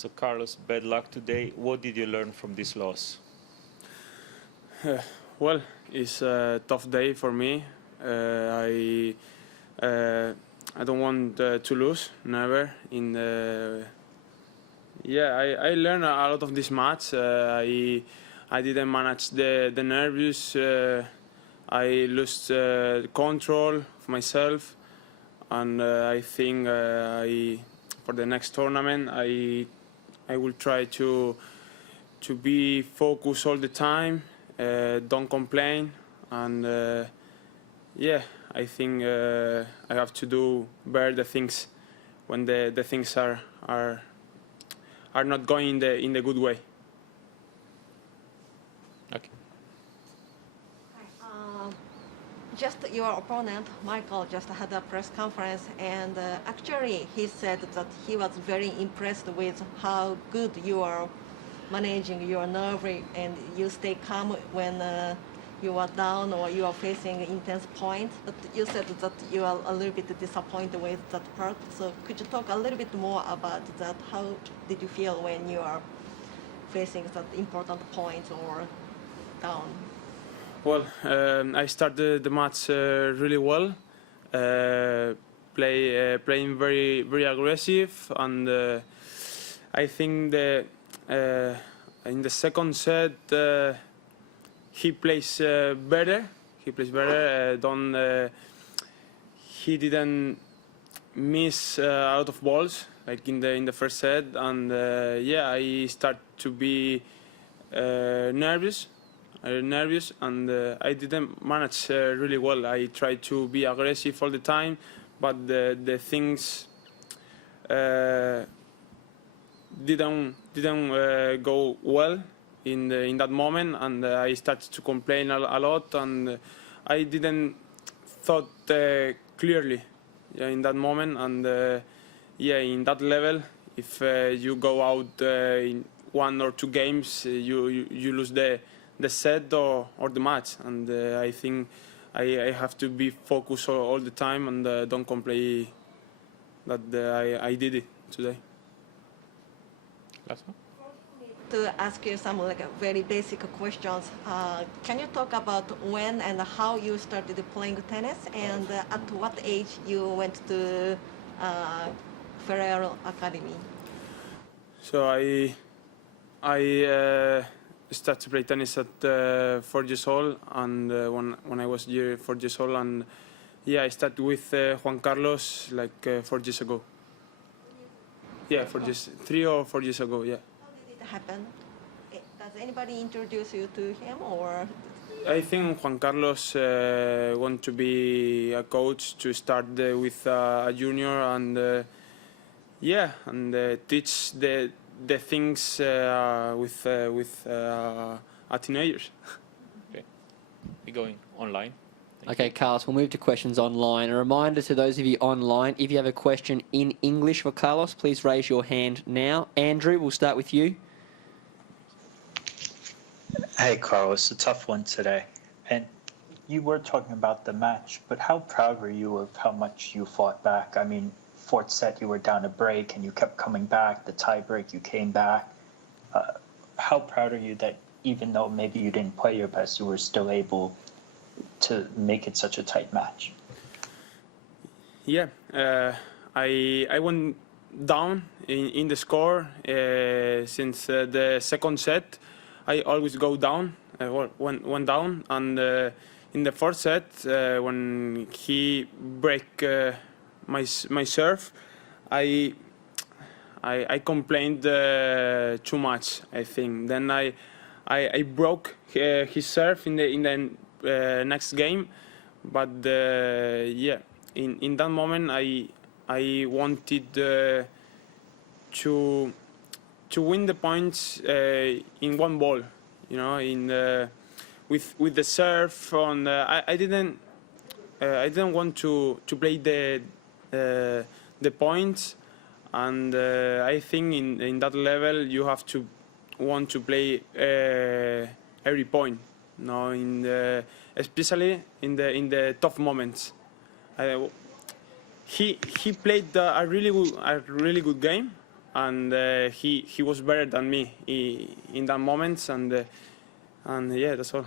So Carlos, bad luck today. What did you learn from this loss? Well, it's a tough day for me. I don't want to lose, never. I learned a lot of this match. I didn't manage the nerves. I lost control of myself, and I think for the next tournament I will try to be focused all the time. Don't complain, and I think I have to do better the things when the things are not going in the good way. Okay. Just your opponent, Michael, just had a press conference, and actually he said that he was very impressed with how good you are managing your nerve and you stay calm when you are down or you are facing intense points. But you said that you are a little bit disappointed with that part. So could you talk a little bit more about that? How did you feel when you are facing that important point or down? Well, I started the match really well, playing very aggressive, and I think in the second set he plays better. He plays better. He didn't miss a lot of balls like in the first set, and I start to be nervous, and I didn't manage really well. I tried to be aggressive all the time, but the things didn't go well in that moment, and I started to complain a lot, and I didn't thought clearly in that moment, and in that level, if you go out in 1 or 2 games, you lose the set or the match, and I think I have to be focused all the time and don't complain that I did it today. Last one. To ask you some very basic questions, can you talk about when and how you started playing tennis, and at what age you went to Ferrer Academy? So I started to play tennis at 4 years old, and when I was 4 years old, and I started with Juan Carlos like 4 years ago. Yeah, 3 or 4 years ago. Yeah. How did it happen? Does anybody introduce you to him, or? I think Juan Carlos want to be a coach to start with a junior, and teach the things with teenagers. Okay. We're going online. Okay, Carlos, we'll move to questions online. A reminder to those of you online, if you have a question in English for Carlos, please raise your hand now. Andrew, we'll start with you. Hey, Carlos, a tough one today. And you were talking about the match, but how proud were you of how much you fought back? I mean, fourth set, you were down a break and you kept coming back. The tie break, you came back. How proud are you that even though maybe you didn't play your best, you were still able to make it such a tight match? Yeah, I went down in the score since the second set. I always go down, went down, and in the fourth set, when he break my serve, I complained too much, I think. Then I broke his serve in the next game, but in that moment I wanted to win the points in one ball, with the serve on. I didn't want to play the points, and I think in that level you have to want to play every point, especially in the tough moments. He played a really good game, and he was better than me in that moment, and yeah, that's all.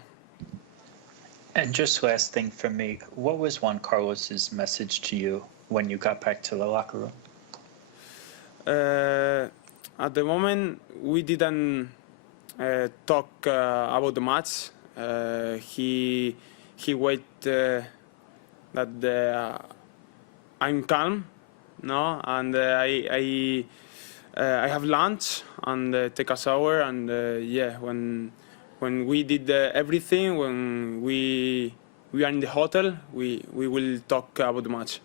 And just last thing from me, what was Juan Carlos's message to you when you got back to the locker room? At the moment, we didn't talk about the match. He waited that I'm calm, no, and I have lunch and take a shower, and yeah, when we did everything, when we are in the hotel, we will talk about the match.